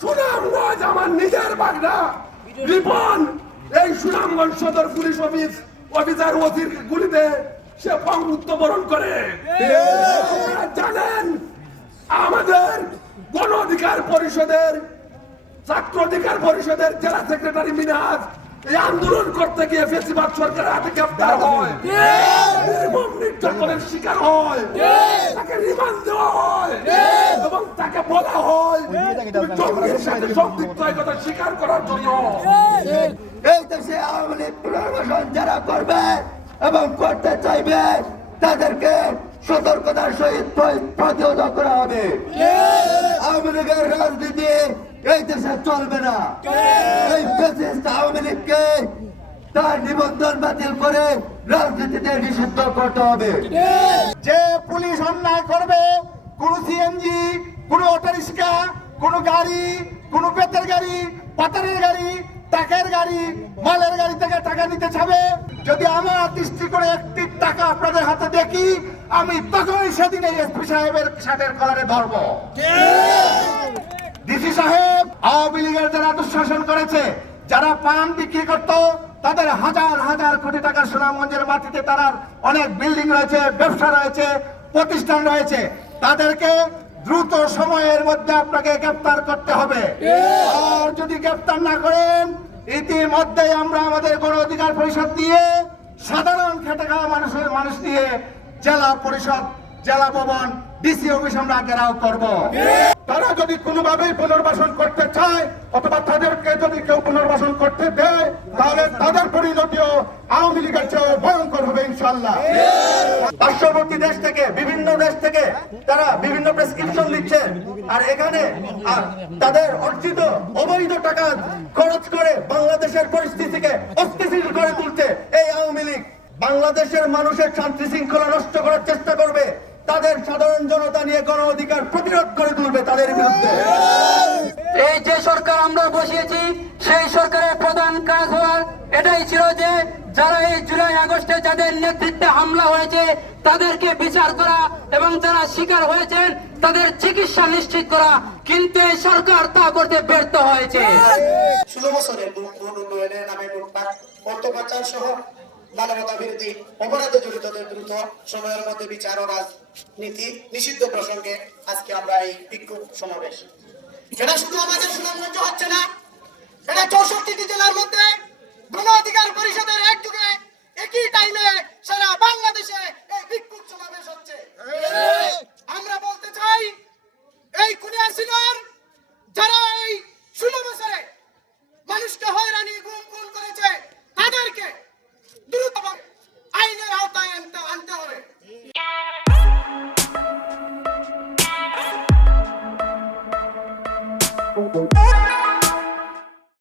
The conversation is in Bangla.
সুনামগঞ্জ আমার নিজের বাগদা। রিপন এই সুনামগঞ্জ সদর পুলিশ অফিস অফিসার ওসির গুলিতে সে পঙ্গুত্ব বরণ করে। জানেন আমাদের গণ অধিকার পরিষদের ছাত্র অধিকার পরিষদের জেলা সেক্রেটারি মিনাজ এই আন্দোলন করতে গিয়ে ফেসিবাদ সরকারের হাতে গ্রেফতার হয়। নির্মম নির্যাতনের শিকার হয়। তাকে রিমান্ড দেওয়া হয় এবং তাকে বলা হয় তুমি জঙ্গির সাথে সম্পৃক্ত এই কথা স্বীকার করার জন্য। এই দেশে আওয়ামী লীগ পুনর্বাসন যারা করবে এবং করতে চাইবে তাদেরকে সতর্কতার সহিত প্রতিহত করা হবে। আওয়ামী লীগের রাজনীতি এই দেশে চলবে না। এই ফ্যাসিস্ট আওয়ামী লীগকে তার নিবন্ধন বাতিল করে রাজনীতিতে নিষিদ্ধ করতে হবে। যে পুলিশ অন্যায় করবে কোন সিএনজি কোন অটোরিক্সা কোন গাড়ি কোন বেতের গাড়ি পাতারের গাড়ি টাকার গাড়ি মালের গাড়ি থেকে টাকা নিতে যাবে। যদি আমার দৃষ্টি করে একটি টাকা আপনাদের হাতে দেখি আমি তখনই সেদিন এই এসপি সাহেবের শার্টের কলারে ধরবো। ডিসি সাহেব আওয়ামী লীগের যারা দুঃশাসন করেছে যারা পান বিক্রি করত তাদের হাজার হাজার কোটি টাকা সুনামগঞ্জের মাটিতে তারা অনেক বিল্ডিং রয়েছে ব্যবসা রয়েছে প্রতিষ্ঠান রয়েছে। তাদেরকে দ্রুত সময়ের মধ্যে আপনাকে গ্রেপ্তার করতে হবে। আর যদি গ্রেপ্তার না করেন, ইতিমধ্যে আমরা আমাদের গণ অধিকার পরিষদ দিয়ে সাধারণ খেটে খাওয়া মানুষের মানুষ দিয়ে জেলা পরিষদ, জেলা ভবন, ডিসি অফিস আমরা ঘেরাও করব। যদি কোনোভাবেই পুনর্বাসন করতে চায়, অথবা তাদেরকে যদি কেউ পুনর্বাসন করতে দেয়, তাহলে তাদের পরিণতিও আওয়ামী লীগের চেয়ে ভয়ঙ্কর হবে ইনশাল্লাহ পার্শ্ববর্তী দেশ থেকে, বিভিন্ন দেশ থেকে তারা বিভিন্ন প্রেসক্রিপশন দিচ্ছে। আর এখানে তাদের অর্জিত অবৈধ টাকা খরচ করে বাংলাদেশের পরিস্থিতিকে অস্থিতিশীল করে তুলছে এই আওয়ামী লীগ। বাংলাদেশের মানুষের শান্তি শৃঙ্খলা নষ্ট করার চেষ্টা করবে। তাদের সাধারণ জনতা নিয়ে গণ অধিকার প্রতিরোধ করে তুলবে তাদের বিরুদ্ধে। এই যে সরকার আমরা বসিয়েছি সেই সরকারের প্রধান কাজ হওয়ার এটাই ছিল যে যারা এই জুলাই আগস্টে যাদের নেতৃত্বে হামলা হয়েছে তাদেরকে বিচার করা এবং যারা শিকার হয়েছেন তাদের চিকিৎসা নিশ্চিত করা। কিন্তু এই সরকার তা করতে ব্যর্থ হয়েছে। ষোলো বছরের নামে সহ মানবতা বিরোধী অপরাধে জড়িতদের দ্রুত সময়ের মধ্যে বিচার ও রাজনীতি নিষিদ্ধ প্রসঙ্গে আজকে আমরা এই বিক্ষোভ সমাবেশ। এটা শুধু আমাদের সুনামগঞ্জ Oh, oh, oh.